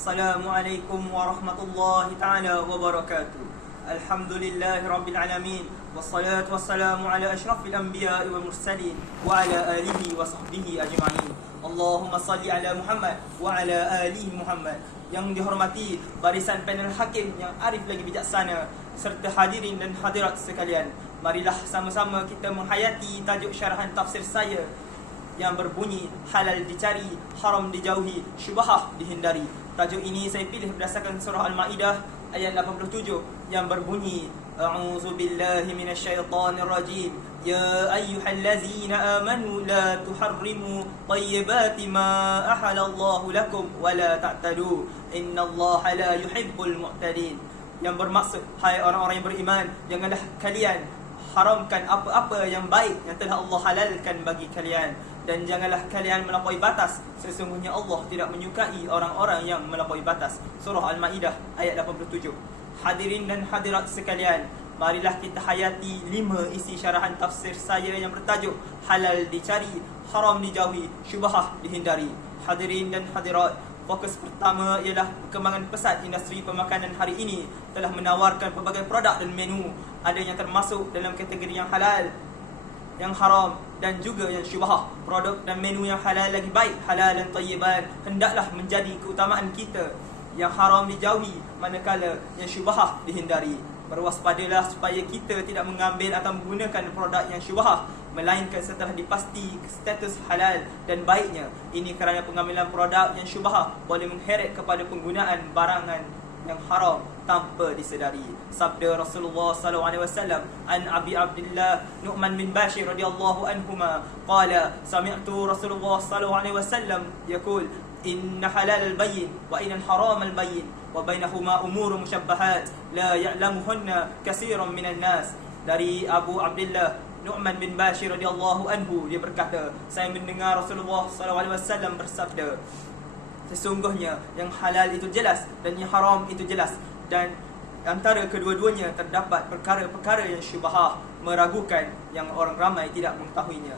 Assalamualaikum warahmatullahi ta'ala wabarakatuh. Alhamdulillahi rabbil alamin. Wassalatu wassalamu ala ashrafil anbiya'i wal mursalin wa ala alihi wa sahbihi ajma'in. Allahumma salli ala Muhammad wa ala alihi Muhammad. Yang dihormati barisan panel hakim yang arif lagi bijaksana, serta hadirin dan hadirat sekalian, marilah sama-sama kita menghayati tajuk syarahan tafsir saya yang berbunyi halal dicari, haram dijauhi, syubhah dihindari. Tajuk ini saya pilih berdasarkan surah Al-Maidah ayat 87 yang berbunyi A'udzu billahi minasyaitonir rajim. Ya ayyuhallazina amanu la tuharrimu thayyibati ma ahalallahu lakum wa la ta'tadu innallaha la yuhibbul mu'tadin. Yang bermaksud, hai orang-orang yang beriman, janganlah kalian haramkan apa-apa yang baik yang telah Allah halalkan bagi kalian, dan janganlah kalian melampaui batas. Sesungguhnya Allah tidak menyukai orang-orang yang melampaui batas. Surah Al-Maidah ayat 87. Hadirin dan hadirat sekalian, marilah kita hayati 5 isi syarahan tafsir saya yang bertajuk halal dicari, haram dijauhi, syubhah dihindari. Hadirin dan hadirat, fokus pertama ialah perkembangan pesat industri pemakanan hari ini telah menawarkan pelbagai produk dan menu. Ada yang termasuk dalam kategori yang halal, yang haram dan juga yang syubhah. Produk dan menu yang halal lagi baik, halal dan tayyiban, hendaklah menjadi keutamaan kita. Yang haram dijauhi, manakala yang syubhah dihindari. Berwaspadalah supaya kita tidak mengambil atau menggunakan produk yang syubhah, melainkan setelah dipasti status halal dan baiknya. Ini kerana pengambilan produk yang syubhah boleh mengheret kepada penggunaan barangan yang haram tanpa disedari. Sabda Rasulullah sallallahu alaihi wasallam an Abi Abdullah Nu'man bin Bashir radhiyallahu anhuma qala sami'tu Rasulullah sallallahu alaihi wasallam yaqul inna halal al-bayyin wa inna al-haram al-bayyin wa bainahuma umur mushabbahat la ya'lamuhunna katsiran minan nas. Dari Abu Abdullah Nu'man bin Bashir radhiyallahu anhu, dia berkata, saya mendengar Rasulullah sallallahu alaihi wasallam bersabda, sesungguhnya yang halal itu jelas dan yang haram itu jelas, dan antara kedua-duanya terdapat perkara-perkara yang syubhah, meragukan, yang orang ramai tidak mengetahuinya.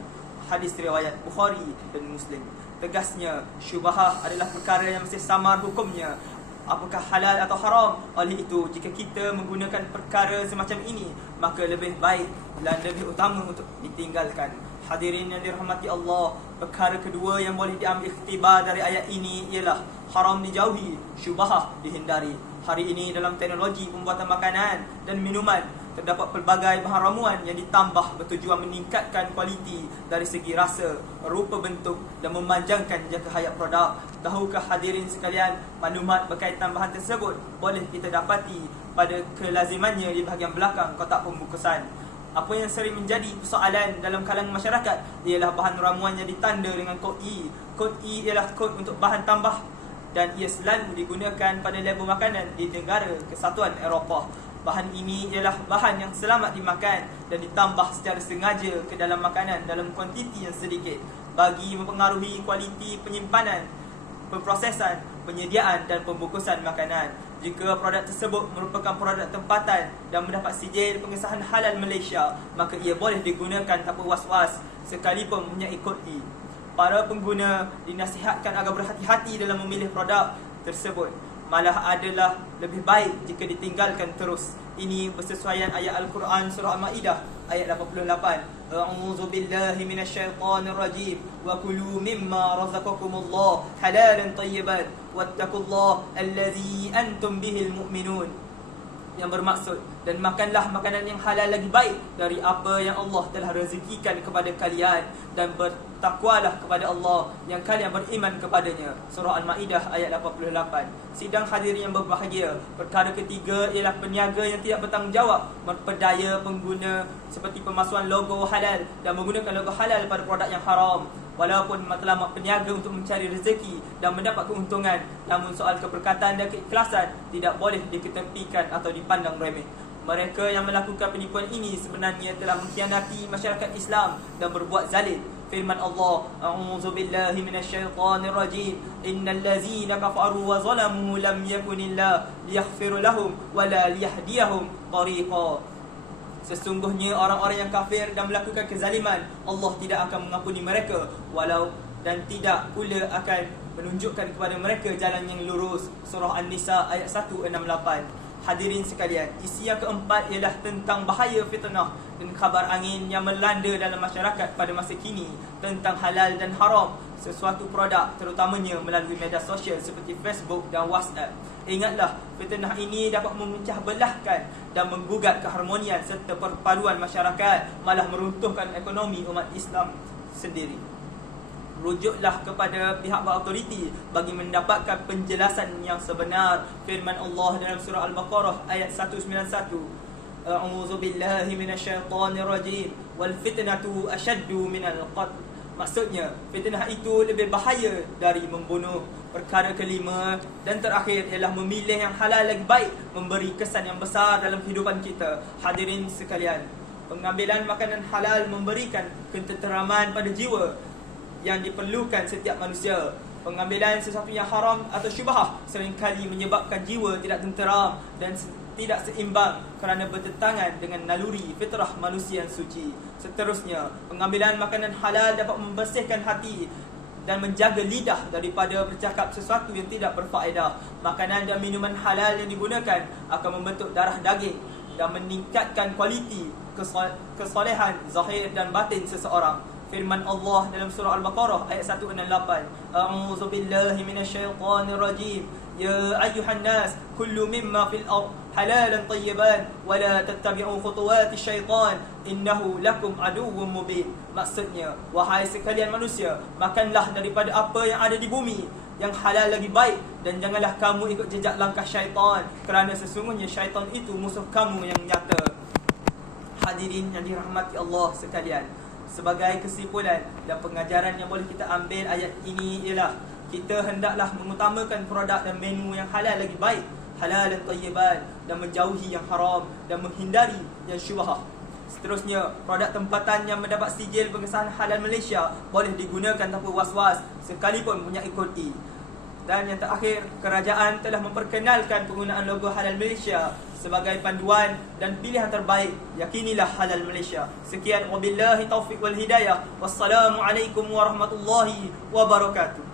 Hadis riwayat Bukhari dan Muslim. Tegasnya, syubhah adalah perkara yang mesti samar hukumnya, apakah halal atau haram. Oleh itu, jika kita menggunakan perkara semacam ini, maka lebih baik dan lebih utama untuk ditinggalkan. Hadirin yang dirahmati Allah, perkara kedua yang boleh diambil ikhtibar dari ayat ini ialah haram dijauhi, syubhah dihindari. Hari ini dalam teknologi pembuatan makanan dan minuman, terdapat pelbagai bahan ramuan yang ditambah bertujuan meningkatkan kualiti dari segi rasa, rupa bentuk dan memanjangkan jangka hayat produk. Tahukah hadirin sekalian, maklumat berkaitan bahan tersebut boleh kita dapati pada kelazimannya di bahagian belakang kotak pembungkusan. Apa yang sering menjadi persoalan dalam kalangan masyarakat ialah bahan ramuan yang ditanda dengan kod E. Kod E ialah kod untuk bahan tambah, dan ia selalu digunakan pada label makanan di negara Kesatuan Eropah. Bahan ini ialah bahan yang selamat dimakan dan ditambah secara sengaja ke dalam makanan dalam kuantiti yang sedikit bagi mempengaruhi kualiti penyimpanan, pemprosesan, penyediaan dan pembungkusan makanan. Jika produk tersebut merupakan produk tempatan dan mendapat sijil pengesahan halal Malaysia, maka ia boleh digunakan tanpa was-was sekalipun mempunyai kod E. Para pengguna dinasihatkan agar berhati-hati dalam memilih produk tersebut. Malah adalah lebih baik jika ditinggalkan terus. Ini bersesuaian ayat Al-Quran surah Al-Maidah ayat 88. A'udzu billahi minasyaitonir rajim wa kulu mimma razaqakumullah halalan thayyiban wattaqullaha allazi antum bihil mu'minun. Yang bermaksud, dan makanlah makanan yang halal lagi baik dari apa yang Allah telah rezekikan kepada kalian, dan bertakwalah kepada Allah yang kalian beriman kepadanya. Surah Al-Maidah ayat 88. Sidang hadirin yang berbahagia, perkara ketiga ialah peniaga yang tidak bertanggungjawab memperdaya pengguna seperti pemalsuan logo halal dan menggunakan logo halal pada produk yang haram. Walaupun matlamat peniaga untuk mencari rezeki dan mendapat keuntungan, namun soal keberkatan dan keikhlasan tidak boleh diketepikan atau dipandang remeh. Mereka yang melakukan penipuan ini sebenarnya telah mengkhianati masyarakat Islam dan berbuat zalim. Firman Allah, A'udzu billahi minasyaitonir rajim. Innal ladzina kafaru wa zalamu lam yakunillah liyaghfir lahum wa la liyahdiyahum tariqa. Sesungguhnya orang-orang yang kafir dan melakukan kezaliman, Allah tidak akan mengampuni mereka dan tidak pula akan menunjukkan kepada mereka jalan yang lurus. Surah An-Nisa ayat 168. Hadirin sekalian, isi yang keempat ialah tentang bahaya fitnah dan khabar angin yang melanda dalam masyarakat pada masa kini tentang halal dan haram sesuatu produk, terutamanya melalui media sosial seperti Facebook dan WhatsApp. Ingatlah, fitnah ini dapat memecah belahkan dan menggugat keharmonian serta perpaduan masyarakat, malah meruntuhkan ekonomi umat Islam sendiri. Rujuklah kepada pihak berautoriti bagi mendapatkan penjelasan yang sebenar. Firman Allah dalam surah Al-Baqarah ayat 191, A'udzu billahi minasyaitonir rajim, wal fitnatu asyaddu minal qatl. Maksudnya, fitnah itu lebih bahaya dari membunuh. Perkara kelima dan terakhir ialah memilih yang halal lagi baik, memberi kesan yang besar dalam kehidupan kita. Hadirin sekalian, pengambilan makanan halal memberikan ketenteraman pada jiwa yang diperlukan setiap manusia. Pengambilan sesuatu yang haram atau syubhah seringkali menyebabkan jiwa tidak tenteram dan tidak seimbang kerana bertentangan dengan naluri fitrah manusia yang suci. Seterusnya, pengambilan makanan halal dapat membersihkan hati dan menjaga lidah daripada bercakap sesuatu yang tidak berfaedah. Makanan dan minuman halal yang digunakan akan membentuk darah daging dan meningkatkan kualiti kesolehan zahir dan batin seseorang. Firman Allah dalam surah Al-Baqarah ayat 168, A'udzu billahi minasyaitonir rajim, ya ayyuhan nas kullu mimma fil ard halalan tayyiban wa la tattabi'u khutuwati syaitan innahu lakum aduwwum mubin. Maksudnya, wahai sekalian manusia, makanlah daripada apa yang ada di bumi yang halal lagi baik, dan janganlah kamu ikut jejak langkah syaitan, kerana sesungguhnya syaitan itu musuh kamu yang nyata. Hadirin yang dirahmati Allah sekalian, sebagai kesimpulan dan pengajaran yang boleh kita ambil ayat ini ialah kita hendaklah mengutamakan produk dan menu yang halal lagi baik, halal dan tayyiban, dan menjauhi yang haram dan menghindari yang syubhah. Seterusnya, produk tempatan yang mendapat sijil pengesahan halal Malaysia boleh digunakan tanpa was-was sekalipun punya kod E. Dan yang terakhir, kerajaan telah memperkenalkan penggunaan logo halal Malaysia sebagai panduan dan pilihan terbaik. Yakinilah halal Malaysia. Sekian, wabillahi taufiq wal hidayah. Wassalamualaikum warahmatullahi wabarakatuh.